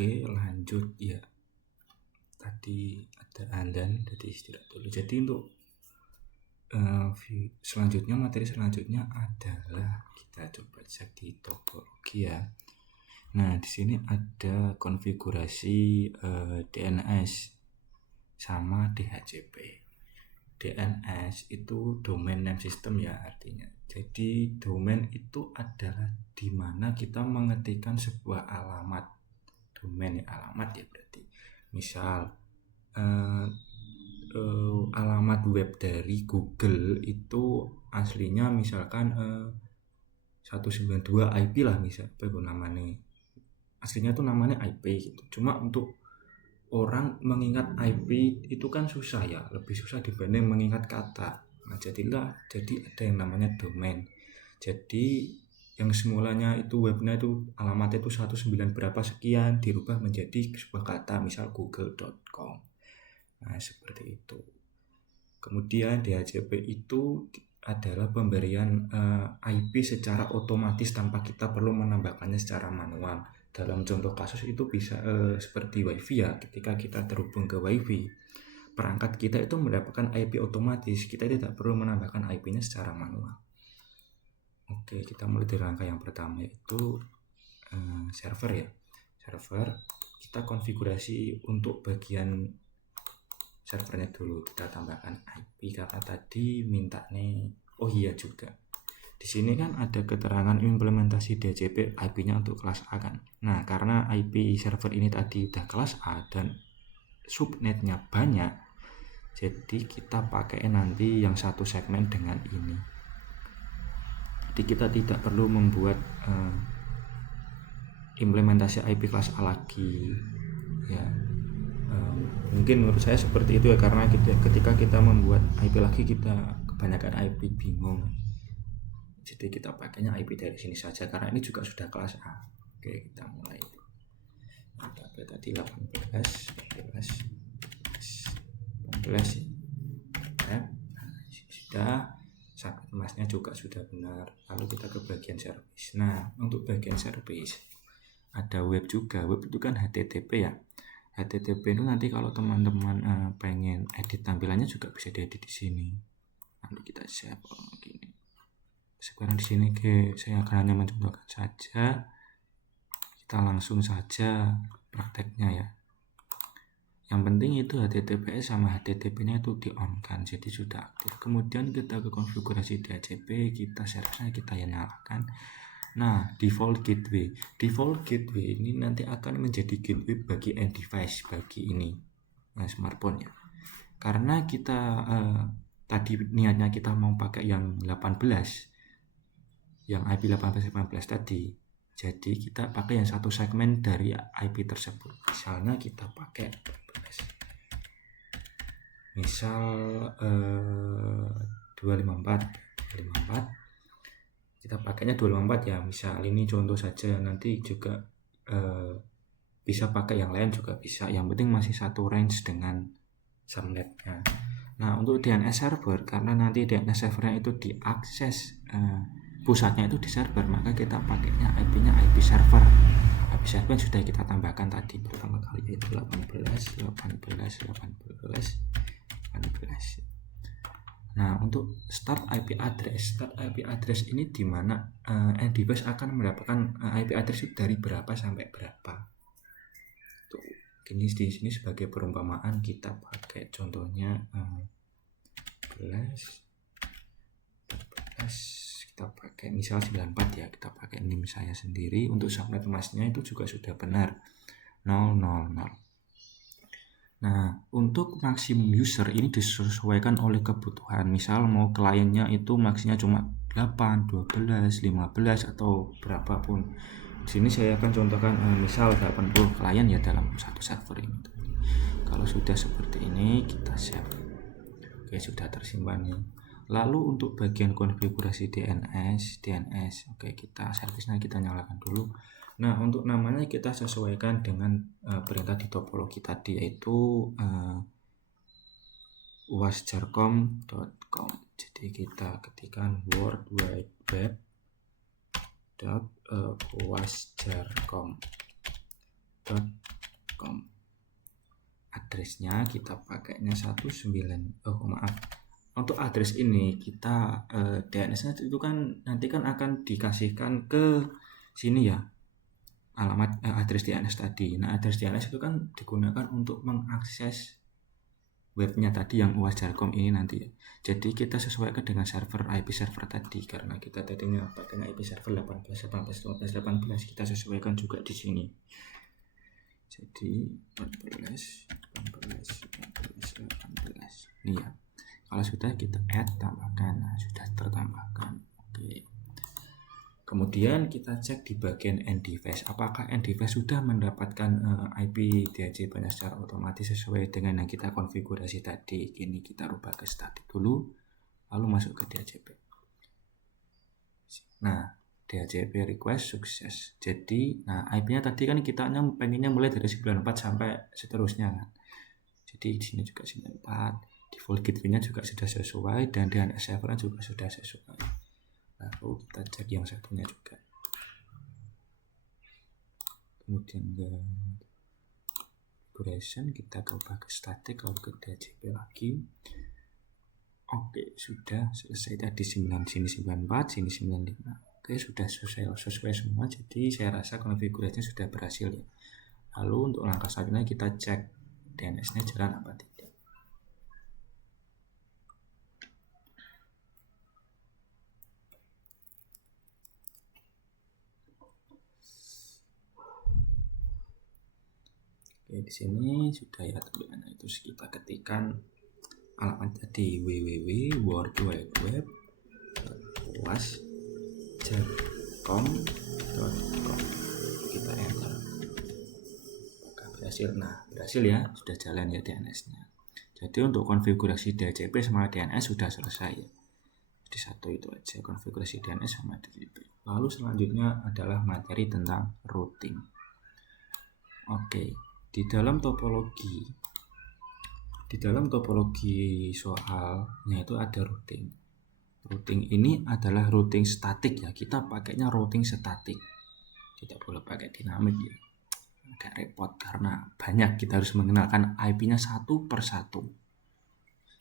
Oke, lanjut ya. Tadi ada andan, jadi istirahat dulu. Jadi untuk materi selanjutnya adalah kita coba cek di topologi ya. Nah, di sini ada konfigurasi DNS sama DHCP. DNS itu domain name system ya artinya. Jadi domain itu adalah di mana kita mengetikkan sebuah alamat. Domain ya, alamat ya berarti. Misal alamat web dari Google itu aslinya misalkan 192 IP lah, misal apa namanya. Aslinya tuh namanya IP gitu. Cuma untuk orang mengingat IP itu kan susah ya, lebih susah dibanding mengingat kata. Nah, jadi ada yang namanya domain. Jadi yang semulanya itu webnya itu alamatnya itu 19 berapa sekian dirubah menjadi sebuah kata, misal google.com. Nah, seperti itu. Kemudian DHCP itu adalah pemberian IP secara otomatis tanpa kita perlu menambahkannya secara manual. Dalam contoh kasus itu bisa seperti WiFi ya, ketika kita terhubung ke WiFi, perangkat kita itu mendapatkan IP otomatis, kita tidak perlu menambahkan IP-nya secara manual. Oke, kita mulai dari langkah yang pertama yaitu server ya. Server, kita konfigurasi untuk bagian servernya dulu, kita tambahkan IP karena tadi minta nih. Oh iya juga. Di sini kan ada keterangan implementasi DHCP IP-nya untuk kelas A kan. Nah, karena IP server ini tadi udah kelas A dan subnetnya banyak, jadi kita pakai nanti yang satu segmen dengan ini. Jadi kita tidak perlu membuat implementasi IP kelas A lagi ya. Mungkin menurut saya seperti itu ya, karena ketika kita membuat IP lagi kita kebanyakan IP bingung. Jadi kita pakainya IP dari sini saja karena ini juga sudah kelas A. Oke, kita mulai. Kita tadi 18 ya. Nah, sudah, saat emasnya juga sudah benar. Lalu kita ke bagian service. Nah, untuk bagian service ada web juga. Web itu kan HTTP ya. HTTP itu nanti kalau teman-teman pengen edit tampilannya juga bisa diedit di sini. Nanti kita save gini. Sekarang di sini saya akan hanya mencontohkan saja. Kita langsung saja prakteknya ya. Yang penting itu HTTPS sama HTTP-nya itu di-on-kan, jadi sudah aktif. Kemudian kita ke konfigurasi DHCP, kita servernya kita nyalakan. Nah, default gateway ini nanti akan menjadi gateway bagi end device, bagi ini smartphone ya. Karena kita tadi niatnya kita mau pakai yang 18, yang IP 18 tadi. Jadi kita pakai yang satu segmen dari IP tersebut. Misalnya kita pakai misal 254. Kita pakainya 254 ya. Misal ini contoh saja, nanti juga bisa pakai yang lain juga bisa. Yang penting masih satu range dengan subnetnya. Nah, untuk DNS server, karena nanti DNS servernya itu diakses pusatnya itu di server, maka kita pakainya IP-nya IP server. IP server yang sudah kita tambahkan tadi pertama kali yaitu 18. Nah, untuk start IP address ini di mana end device akan mendapatkan IP address itu dari berapa sampai berapa. Tuh, ini di sini sebagai perumpamaan kita pakai contohnya 14 kita pakai misal 94 ya, kita pakai NIM saya sendiri. Untuk subnet masnya itu juga sudah benar 000. Nah, untuk maksimum user ini disesuaikan oleh kebutuhan. Misal mau kliennya itu maksinya cuma 8, 12, 15 atau berapapun. Di sini saya akan contohkan misal 80 klien ya dalam satu server ini. Kalau sudah seperti ini kita save. Oke, sudah tersimpan ya. Lalu untuk bagian konfigurasi DNS, oke, kita servisnya kita nyalakan dulu. Nah, untuk namanya kita sesuaikan dengan perintah di topologi tadi, yaitu wasjarcom.com. Jadi kita ketikkan worldwideweb.wasjarcom.com. .com. Addressnya kita pakainya 19, untuk address ini kita DNS-nya itu kan nanti kan akan dikasihkan ke sini ya, alamat address DNS tadi. Nah, address DNS itu kan digunakan untuk mengakses webnya tadi yang uas.com ini nanti ya. Jadi kita sesuaikan dengan server IP server tadi, karena kita tadinya pakai IP server 18 kita sesuaikan juga di sini. Jadi 18 ini ya. Kalau sudah kita add, tambahkan. Nah, sudah tertambahkan. Oke. Kemudian kita cek di bagian end device, apakah end device sudah mendapatkan IP DHCP secara otomatis sesuai dengan yang kita konfigurasi tadi. Ini kita rubah ke static dulu, lalu masuk ke DHCP. Nah, DHCP request sukses. Jadi, nah IP-nya tadi kan kita pengennya mulai dari 94 sampai seterusnya kan. Jadi di sini juga 94. Default gateway-nya juga sudah sesuai dan DNS server juga sudah sesuai. Lalu kita cek yang satunya juga. Kemudian ke configuration, kita ubah ke static, lalu ke DHCP lagi. Oke, sudah selesai tadi 9, sini 94, sini 95. Oke, sudah sesuai semua. Jadi saya rasa konfigurasinya sudah berhasil ya. Lalu untuk langkah selanjutnya kita cek DNS-nya jalan apa tidak. Oke, di sini sudah ya teman-teman. Itu kita ketikkan alamat tadi www.worldwideweb.uas.com. Kita enter. Apakah berhasil? Nah, berhasil ya, sudah jalan ya DNS-nya. Jadi untuk konfigurasi DHCP sama DNS sudah selesai ya. Jadi satu itu aja, konfigurasi DNS sama DHCP. Lalu selanjutnya adalah materi tentang routing. Oke. Di dalam topologi soalnya itu ada routing. Routing ini adalah routing statik ya. Kita pakainya routing statik. Tidak boleh pakai dinamik ya. Agak repot karena banyak, kita harus mengenalkan IP-nya satu per satu.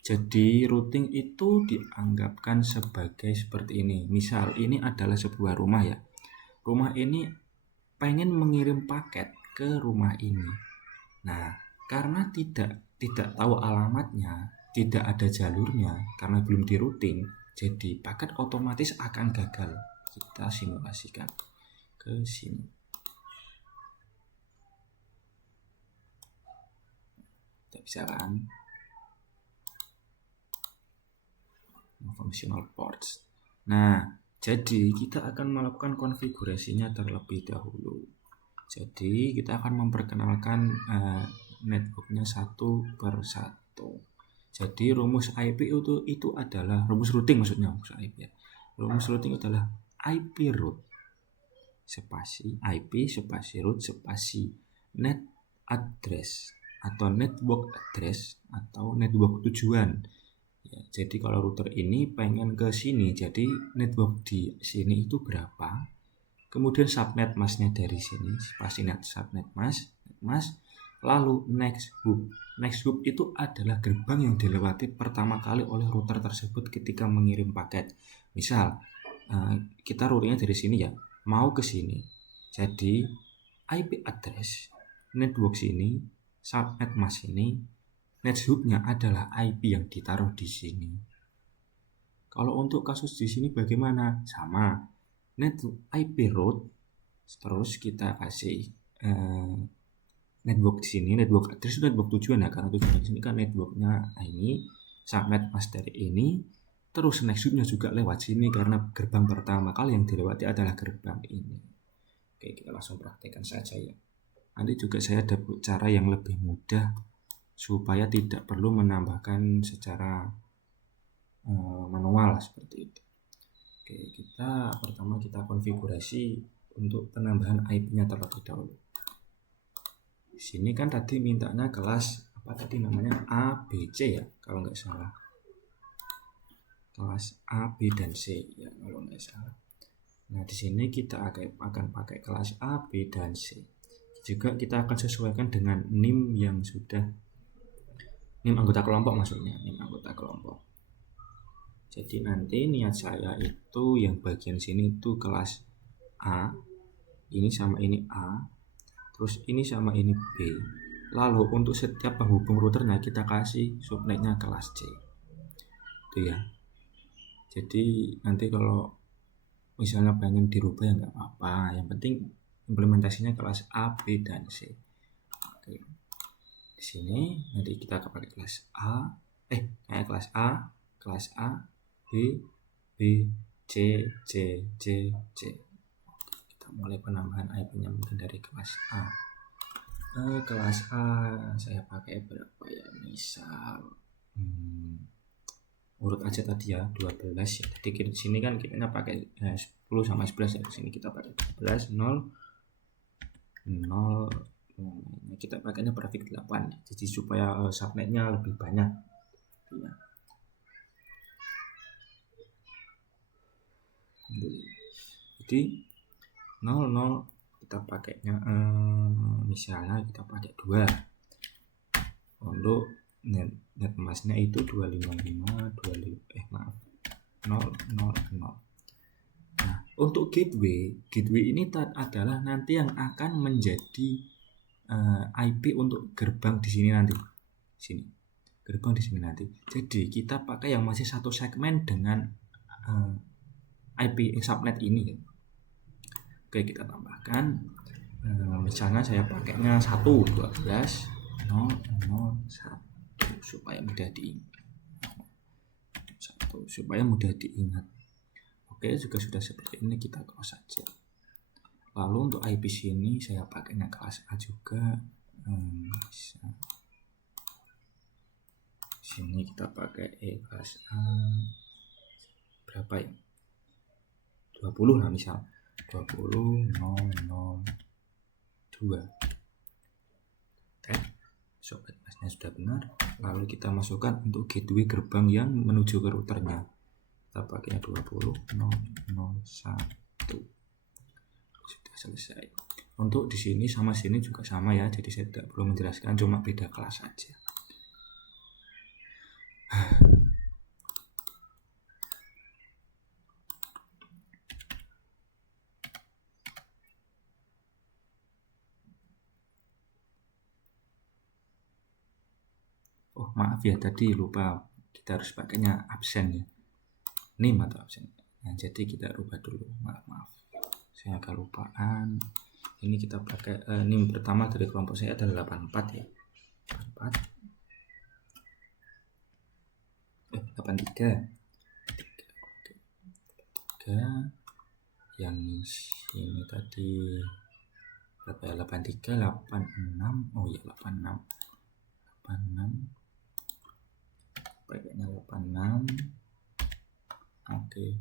Jadi routing itu dianggapkan sebagai seperti ini. Misal ini adalah sebuah rumah ya. Rumah ini pengen mengirim paket ke rumah ini. Nah, karena tidak tahu alamatnya, tidak ada jalurnya, karena belum di routing, jadi paket otomatis akan gagal. Kita simulasikan ke sini. Tidak bisa kan? Functional ports. Nah, jadi kita akan melakukan konfigurasinya terlebih dahulu. Jadi kita akan memperkenalkan networknya satu per satu. Jadi rumus IP itu adalah rumus routing, maksudnya rumus IP ya. Rumus routing adalah IP root spasi IP spasi root spasi net address atau network address atau network tujuan. Ya, jadi kalau router ini pengen ke sini, jadi network di sini itu berapa? Kemudian subnet masknya dari sini, spasi net subnet mask, lalu next hop. Next hop itu adalah gerbang yang dilewati pertama kali oleh router tersebut ketika mengirim paket. Misal kita routingnya dari sini ya, mau ke sini. Jadi IP address network sini, subnet mask ini, next hop-nya adalah IP yang ditaruh di sini. Kalau untuk kasus di sini bagaimana? Sama. Network IP root, terus kita kasih network di sini, network address itu network tujuan ya, karena tujuan di sini kan networknya ini, subnet mask dari ini, terus next hop-nya juga lewat sini karena gerbang pertama kali yang dilewati adalah gerbang ini. Oke, kita langsung praktekkan saja ya. Nanti juga saya ada cara yang lebih mudah supaya tidak perlu menambahkan secara manual seperti itu. Oke, pertama kita konfigurasi untuk penambahan IP-nya terlebih dahulu. Di sini kan tadi mintanya kelas apa tadi namanya ABC ya, kalau nggak salah. Kelas A, B dan C ya kalau nggak salah. Nah, di sini kita akan pakai kelas A, B dan C. juga kita akan sesuaikan dengan NIM yang sudah NIM anggota kelompok, maksudnya NIM anggota kelompok. Jadi nanti niat saya itu yang bagian sini itu kelas A, ini sama ini A, terus ini sama ini B. Lalu untuk setiap penghubung routernya kita kasih subnetnya kelas C. Itu ya. Jadi nanti kalau misalnya pengen dirubah ya nggak apa-apa, yang penting implementasinya kelas A, B, dan C. Oke. Di sini nanti kita pakai kelas A, kelas A, B, B, C, C, C, C. Kita mulai penambahan IP-nya mungkin dari kelas A. Kelas A saya pakai berapa ya? Misal urut aja tadi ya, 12 ya. Jadi di sini kan kita pakai 10 sama 11 ya. Di sini kita pakai 12, 0, 0. Kita pakainya prefix 8 ya. Jadi supaya subnetnya lebih banyak ya. Jadi 0, 0 kita pakainya misalnya kita pakai 2 untuk net masknya itu 255 0, 0, 0. Nah, untuk gateway ini adalah nanti yang akan menjadi IP untuk gerbang di sini nanti. Sini. Gerbang di sini nanti. Jadi kita pakai yang masih satu segmen dengan IP subnet ini. Oke, kita tambahkan. Misalnya saya pakainya 1, 12, 0, 0, 1 supaya mudah diingat. 1 supaya mudah diingat. Oke, juga sudah seperti ini, kita close saja. Lalu untuk IP sini saya pakainya kelas A juga. Bisa. Sini kita pakai kelas A berapa ya? 20 lah misal. 20, 0, 0, 2. Oke. Sobat masnya sudah benar. Lalu kita masukkan untuk gateway gerbang yang menuju ke routernya. Kita pakainya 20, 0, 0, 1. Sudah selesai. Untuk di sini sama sini juga sama ya. Jadi saya tidak perlu menjelaskan, cuma beda kelas saja. Oh maaf ya, tadi lupa, kita harus pakainya absen ya, NIM atau absen. Nah, jadi kita rubah dulu, maaf saya agak lupaan. Ini kita pakai NIM pertama dari kelompok saya adalah 84 ya, 83 yang ini tadi berapa ya, 83, 86, oh ya 86 pakainya 86. Oke.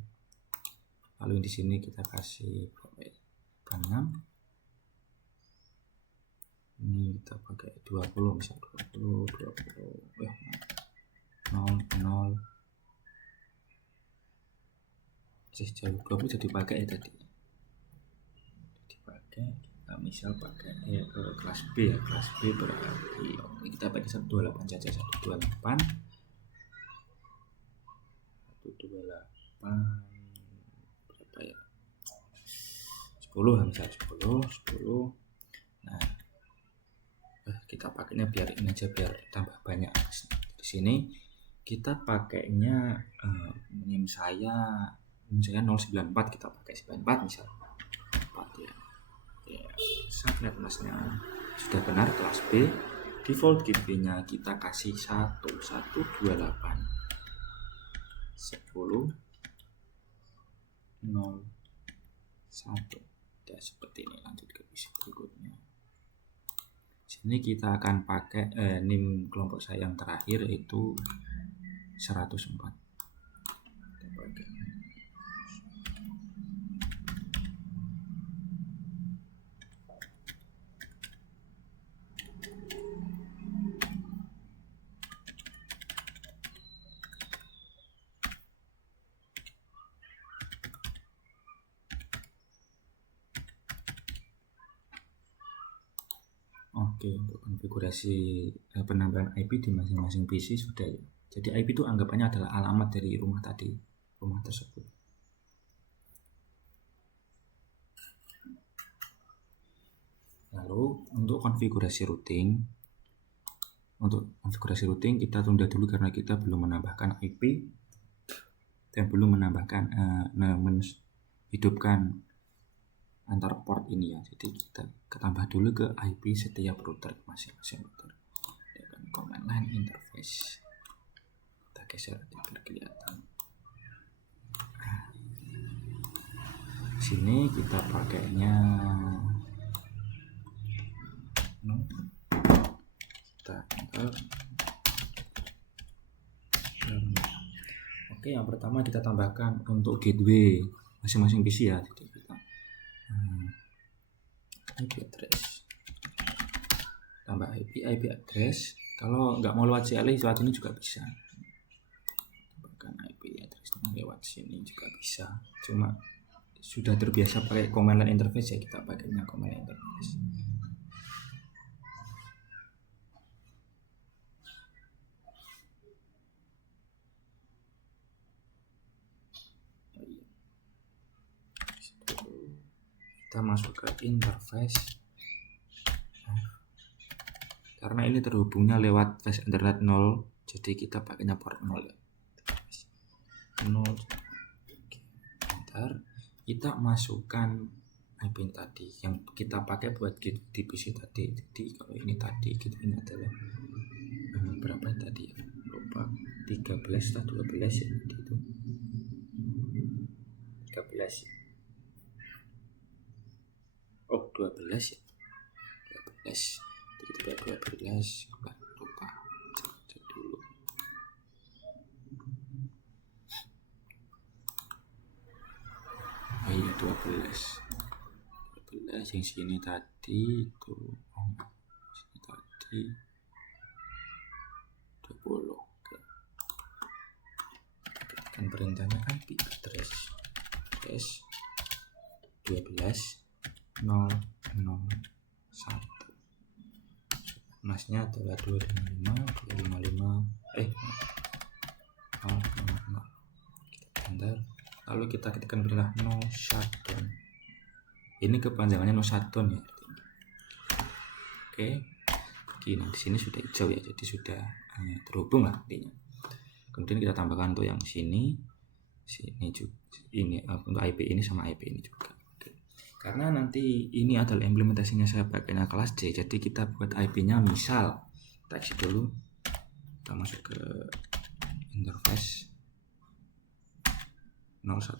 Lalu di sini kita kasih 86. Ini kita pakai 20 misal 20 0 0 jauh 20 jadi pakai ya tadi. Dipakai kita misal pakai kelas B ya. Kelas B berarti kita pakai 128 saja, 128 berapa ya, 10 lah misal 10. Nah kita pakainya biar ini aja, biar tambah banyak. Di sini kita pakainya NIM saya 094, kita pakai 94 misal 4 ya. Subnet masnya sudah benar, kelas B. Default gateway-nya kita kasih 1128 10 0 1. Ya, seperti ini. Lanjut ke visi berikutnya. Sini kita akan pakai NIM kelompok saya yang terakhir itu 104. Kita pakai. Oke, untuk konfigurasi penambahan IP di masing-masing PC sudah ya. Jadi IP itu anggapannya adalah alamat dari rumah tadi, rumah tersebut. Lalu untuk konfigurasi routing kita tunda dulu karena kita belum menambahkan IP dan belum menambahkan menghidupkan antar port ini ya. Jadi kita tambah dulu ke IP setiap router masing-masing router dengan command line interface. Kita geser biar kelihatan. Sini kita pakainya Oke, yang pertama kita tambahkan untuk gateway masing-masing PC ya. Jadi kita IP address, tambah IP address. Kalau nggak mau lewat CLI, lewat ini juga bisa. Tambahkan IP address lewat sini juga bisa. Cuma sudah terbiasa pakai command line interface ya, kita pakainya command line interface. Kita masuk ke interface. Karena ini terhubungnya lewat flash internet 0, jadi kita pakainya port 0 ya. 0. Bentar, kita masukkan IP tadi yang kita pakai buat di PC tadi. Jadi kalau ini tadi gitu, ini adalah berapa tadi ya? Lupa, 13 atau 12 ya gitu. 13. Oh, 12 ya. 12. 12 lupa. Cek dulu. Oh iya 12 yang sini tadi itu sini tadi 20. Oke. Kan perintahnya IP address 12 001. Masnya adalah 255 bentar. Lalu kita ketikkan perintah no shutdown. Ini kepanjangannya no shutdown ya. Oke. Nah di sini sudah hijau ya, jadi sudah terhubung lah artinya. Kemudian kita tambahkan untuk yang sini juga, ini untuk IP ini sama IP ini juga. Oke. Karena nanti ini adalah implementasinya saya pakainya kelas C, jadi kita buat IP-nya misal kita exit dulu, kita masuk ke interface 010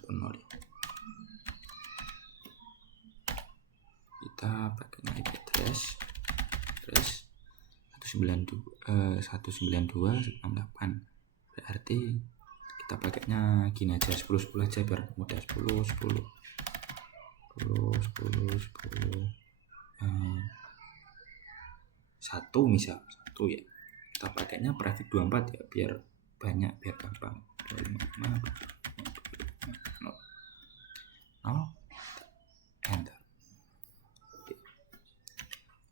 kita pakainya IP address 192.192.168. berarti kita pakainya gini aja, 10 aja biar mudah. 10 1 misal 1 ya, kita pakainya prefix 24 ya biar banyak, biar gampang. 255 enter.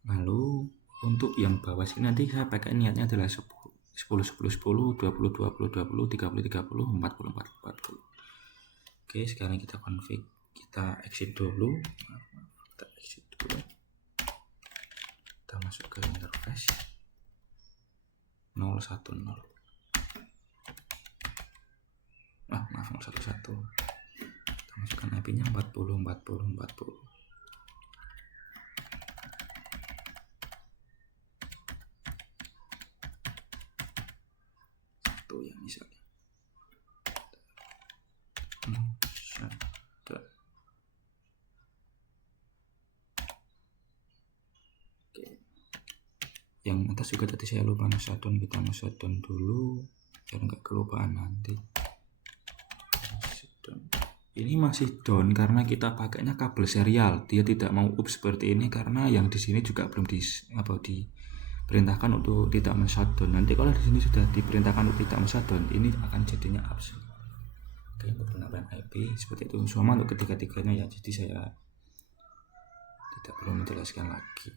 Lalu untuk yang bawah sini nanti saya pakai niatnya adalah 10 10 20 20 20 30 30 40 40. Oke, sekarang kita config, kita exit dulu. Kita masuk ke interface 010. Maaf 011. Kita masukkan IP-nya 40. Satu ya misalnya. Yang atas juga tadi saya lupa shutdown, kita shutdown dulu biar nggak kelupaan nanti. Ini masih down karena kita pakainya kabel serial, dia tidak mau up seperti ini karena yang di sini juga belum diperintahkan untuk tidak men-shutdown. Nanti kalau di sini sudah diperintahkan untuk tidak men-shutdown, ini akan jadinya up. Oke, untuk penambahan IP seperti itu sama untuk ketiga-tiganya ya, jadi saya tidak perlu menjelaskan lagi.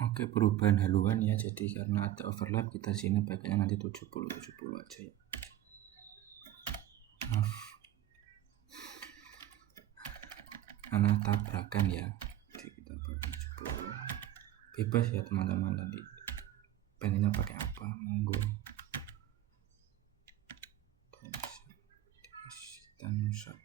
Oke, perubahan haluan ya. Jadi karena ada overlap, kita sini pakainya nanti 70 aja ya. Maaf. Karena tabrakan ya. Jadi kita pakai 70. Bebas ya teman-teman, nanti pengennya pakai apa, monggo. Kita nusakkan.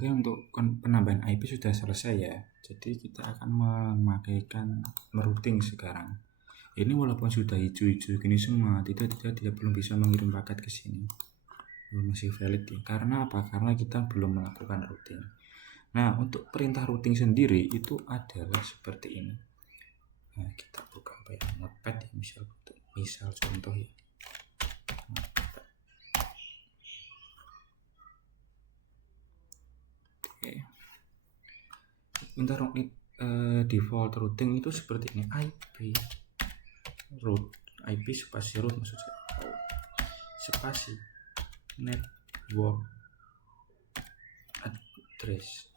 Oke, untuk penambahan IP sudah selesai ya. Jadi kita akan memakaikan merouting sekarang. Ini walaupun sudah hijau-hijau gini semua, tidak dia belum bisa mengirim paket ke sini. Masih valid ya. Karena apa? Karena kita belum melakukan routing. Nah, untuk perintah routing sendiri itu adalah seperti ini. Nah, kita buka notepad ya, misal contoh ya. Oke. Default routing itu seperti ini, IP spasi root maksudnya, spasi network address,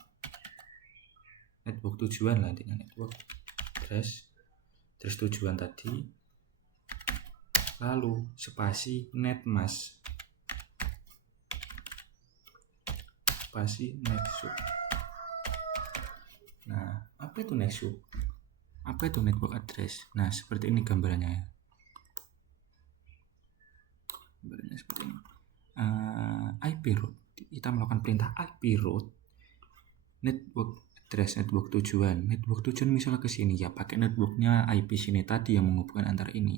network tujuan lah intinya, network address terus tujuan tadi, lalu spasi netmask spasi nextSUB. Nah, apa itu nextSUB? Apa itu network address? Nah, seperti ini gambarannya ya. Gambarannya seperti ini. IP root, kita melakukan perintah IP root network address, network tujuan misalnya ke sini ya, pakai networknya IP sini tadi yang menghubungkan antara ini,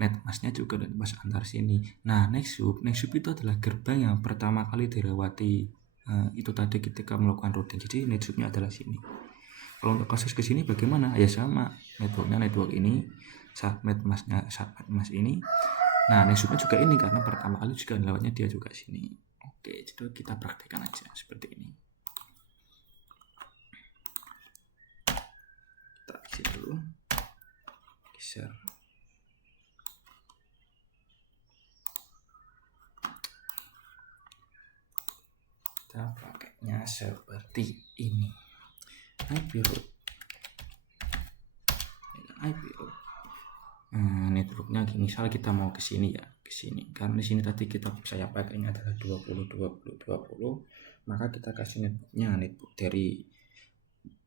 netmasknya juga netmask antar sini. Nah, nextSUB itu adalah gerbang yang pertama kali dilewati itu tadi ketika melakukan routing. Jadi nextSUB-nya adalah sini. Kalau untuk kasus ke sini bagaimana? Ya sama, networknya network ini, subnet mask ini. Nah, nextSUB-nya juga ini karena pertama kali juga lewatnya dia juga sini. Oke, jadi kita praktekkan aja seperti ini. Kita isi dulu, geser. Kita pakainya seperti ini. IP root. Networknya misal kita mau ke sini ya, ke sini. Karena di sini tadi saya pakainya adalah 20, maka kita kasih network dari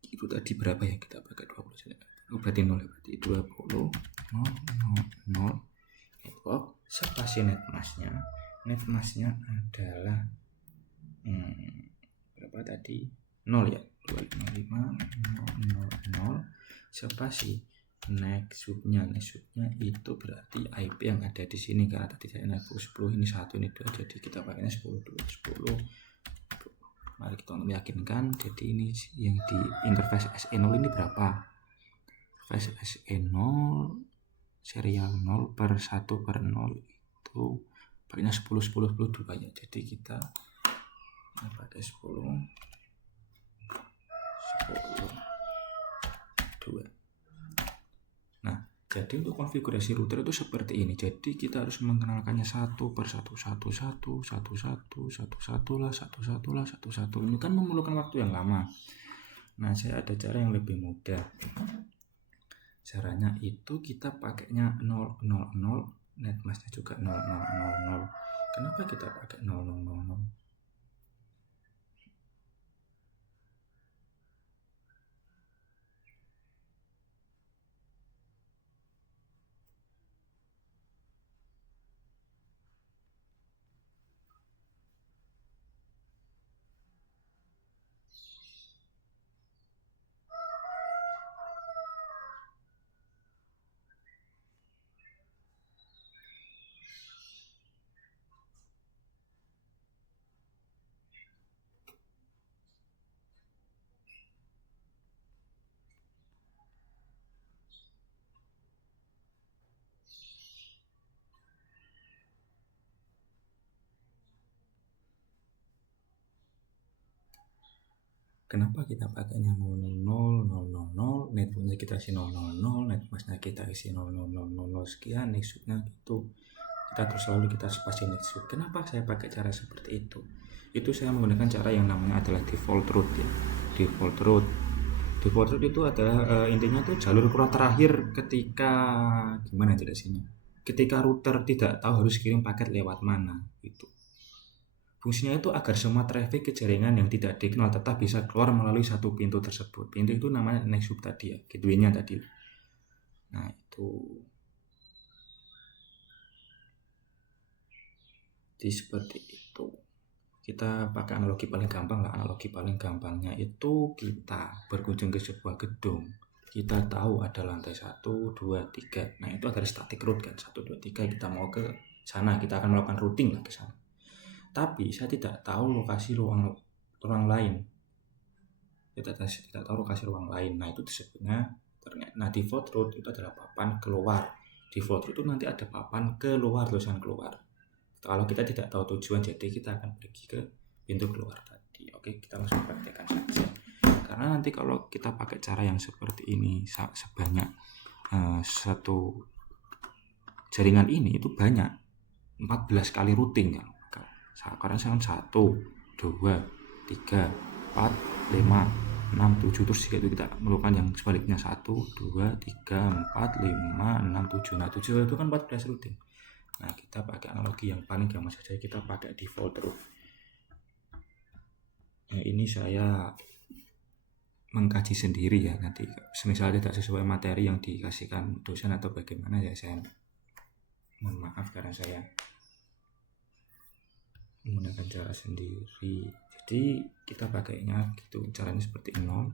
itu tadi berapa ya, kita pakai 20 berarti 0 ya, berarti 20 0 network spasi netmasknya adalah berapa tadi, 0 ya, 255.0.0.0 spasi nextSUB-nya itu berarti IP yang ada di sini, karena tadi saya network 10, ini 1, ini 2, jadi kita pakainya 10. Mari kita meyakinkan. Jadi ini yang di interface SE0 ini berapa, interface SE0 serial 0 per 1 per 0 itu pakainya 10 2 ya. Jadi kita pakai 10 2. Nah, jadi untuk konfigurasi router itu seperti ini. Jadi kita harus mengenalkannya satu per satu lah. Ini kan memerlukan waktu yang lama. Nah, saya ada cara yang lebih mudah. Caranya itu kita pakainya 000, netmasknya juga 0000. Kenapa kita pakai 0000? Kenapa kita pakainya 000, networknya kita isi 000, netmasknya kita isi 000 sekian, nextSUB-nya itu kita terus selalu kita spasi nextSUB. Kenapa saya pakai cara seperti itu? Itu saya menggunakan cara yang namanya adalah default route ya. Default route itu adalah intinya tuh jalur kurang terakhir ketika gimana jelasinnya? Ketika router tidak tahu harus kirim paket lewat mana itu. Fungsinya itu agar semua traffic ke jaringan yang tidak dikenal tetap bisa keluar melalui satu pintu tersebut. Pintu itu namanya nextSUB tadi ya, gateway-nya tadi. Nah, itu jadi seperti itu. kita pakai analogi paling gampang lah. Analogi paling gampangnya itu kita berkunjung ke sebuah gedung, kita tahu ada lantai 1, 2, 3. Nah itu adalah static route kan, 1, 2, 3 kita mau ke sana, kita akan melakukan routing lah ke sana. Tapi saya tidak tahu lokasi ruang lain. Kita tidak tahu lokasi ruang lain. Nah itu disebutnya ternyata. Nah default route itu adalah papan keluar. Default route itu nanti ada papan keluar, tulisan keluar. Kalau kita tidak tahu tujuan, jadi kita akan pergi ke pintu keluar tadi. Oke, kita langsung praktekkan saja. Karena nanti kalau kita pakai cara yang seperti ini sebanyak satu jaringan ini itu banyak 14 kali routing ya. Karena saya 1, 2, 3, 4, 5, 6, 7 terus jika itu kita melakukan yang sebaliknya 1, 2, 3, 4, 5, 6, 7. Nah 7 itu kan 14 routing. Nah kita pakai analogi yang paling gampang saja, kita pakai default route. Nah, ini saya mengkaji sendiri ya, nanti misalnya tidak sesuai materi yang dikasihkan dosen atau bagaimana ya saya mohon maaf karena saya menggunakan cara sendiri. Jadi kita pakainya gitu, caranya seperti 0.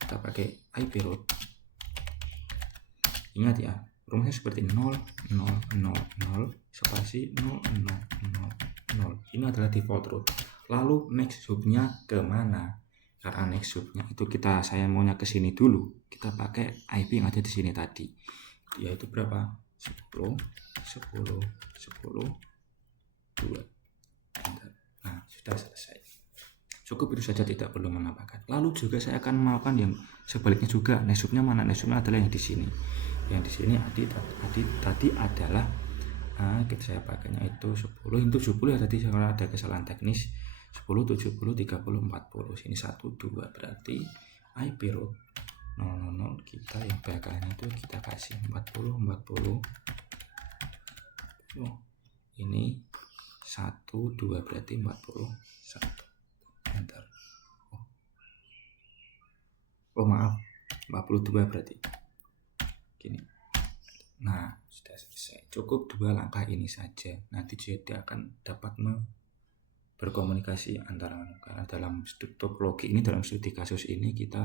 Kita pakai IP route. Ingat ya, rumusnya seperti 0, 0, 0, 0, spasi 0, 0, 0, 0. Ini adalah default route. Lalu next hubnya kemana? Karena next hubnya itu saya maunya ke sini dulu. Kita pakai IP yang ada di sini tadi. Yaitu berapa? 10, 10, 10, 2. Nah, sudah selesai. Cukup itu saja, tidak perlu menambahkan. Lalu juga saya akan melakukan yang sebaliknya juga. Next hubnya mana? Next hubnya adalah yang di sini. Yang di sini tadi adalah saya pakainya itu 10 into 70 ya, tadi kalau ada kesalahan teknis 10, 70, 30, 40. Sini 1, 2 berarti IP route 000 kita yang belakangnya itu kita kasih 40, 40. Oh, ini 1, 2 berarti 41. Enter. Oh maaf, 42 berarti. Gini. Nah, sudah selesai. Cukup 2 langkah ini saja. Nanti jadi akan dapat berkomunikasi antara, karena dalam topologi ini, dalam studi kasus ini kita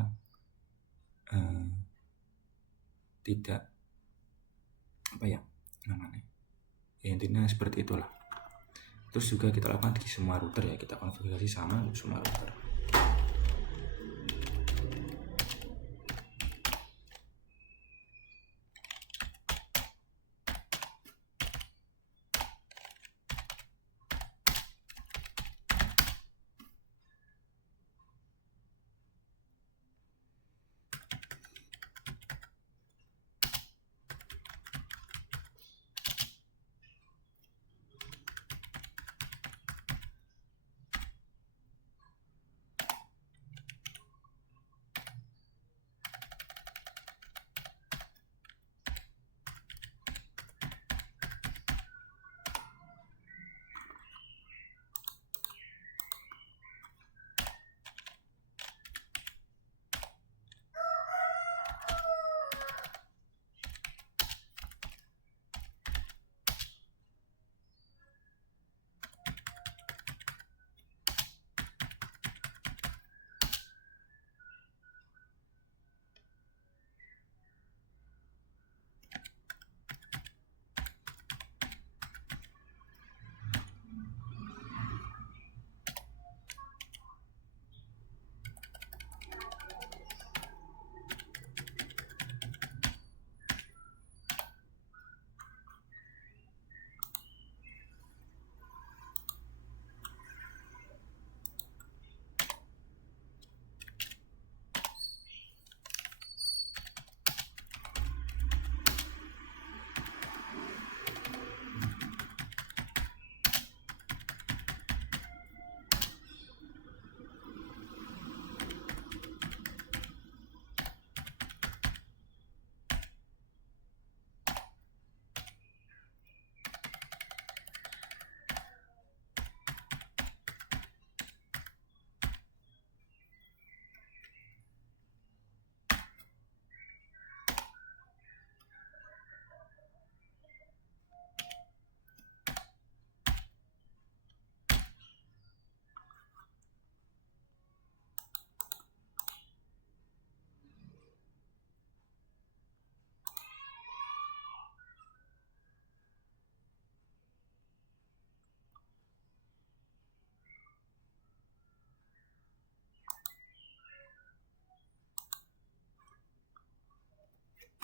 tidak apa ya namanya. Ya, intinya seperti itulah. Terus juga kita lakukan di semua router ya, kita konfigurasi sama semua router.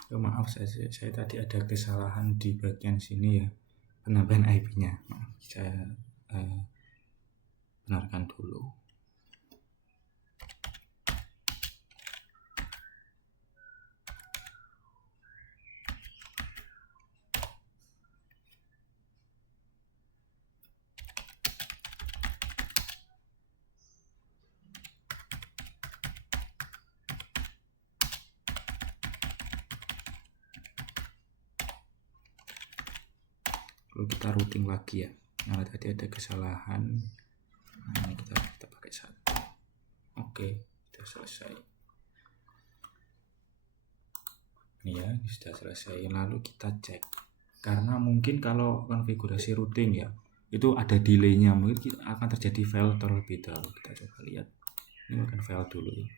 Maaf, saya tadi ada kesalahan di bagian sini ya, penambahan IP-nya. Maaf, saya benarkan dulu. Lalu kita routing lagi ya. Nah, tadi ada kesalahan. Nah, ini kita pakai satu. Oke, sudah selesai. Ini ya, sudah selesai. Lalu kita cek. Karena mungkin kalau konfigurasi routing ya, itu ada delay-nya. Mungkin akan terjadi fail terlebih dahulu. Kita coba lihat. Ini akan fail dulu ya.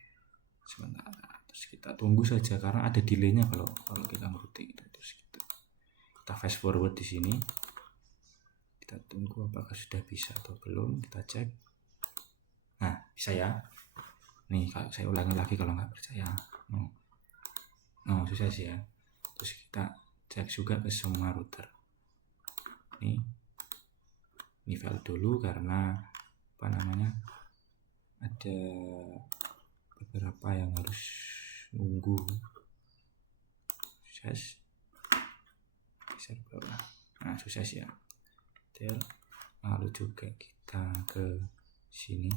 Sebentar. Terus kita tunggu saja karena ada delay-nya kalau kita routing itu. Terus kita fast forward di sini. Kita tunggu apakah sudah bisa atau belum, kita cek. Nah, bisa ya. Nih, saya ulangi lagi kalau nggak percaya. Susah sih ya. Terus kita cek juga ke semua router. Ini fail dulu karena ada beberapa yang harus nunggu. Sukses. Nah, sukses ya. Lalu juga kita ke sini,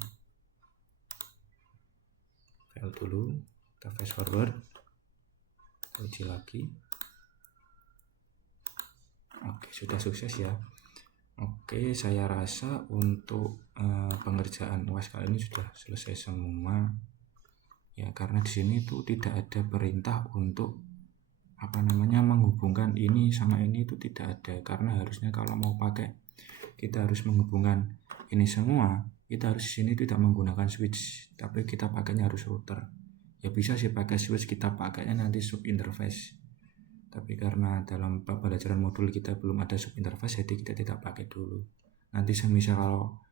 fail dulu, kita fast forward, uji lagi. Oke, sudah sukses ya. Oke, saya rasa untuk pengerjaan UAS kali ini sudah selesai semua ya, karena di sini itu tidak ada perintah untuk menghubungkan ini sama ini, itu tidak ada. Karena harusnya kalau mau pakai kita harus menghubungkan ini semua, kita harus sini tidak menggunakan switch, tapi kita pakainya harus router. Ya bisa sih pakai switch, kita pakainya nanti sub interface. Tapi karena dalam pembelajaran modul kita belum ada sub interface, jadi kita tidak pakai dulu. Nanti semisal kalau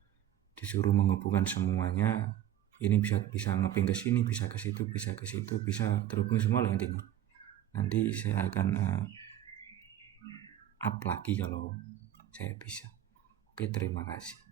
disuruh menghubungkan semuanya, ini bisa ngeping ke sini, bisa ke situ, bisa ke situ, bisa terhubung semua lah intinya. Nanti saya akan up lagi kalau saya bisa. Oke, terima kasih.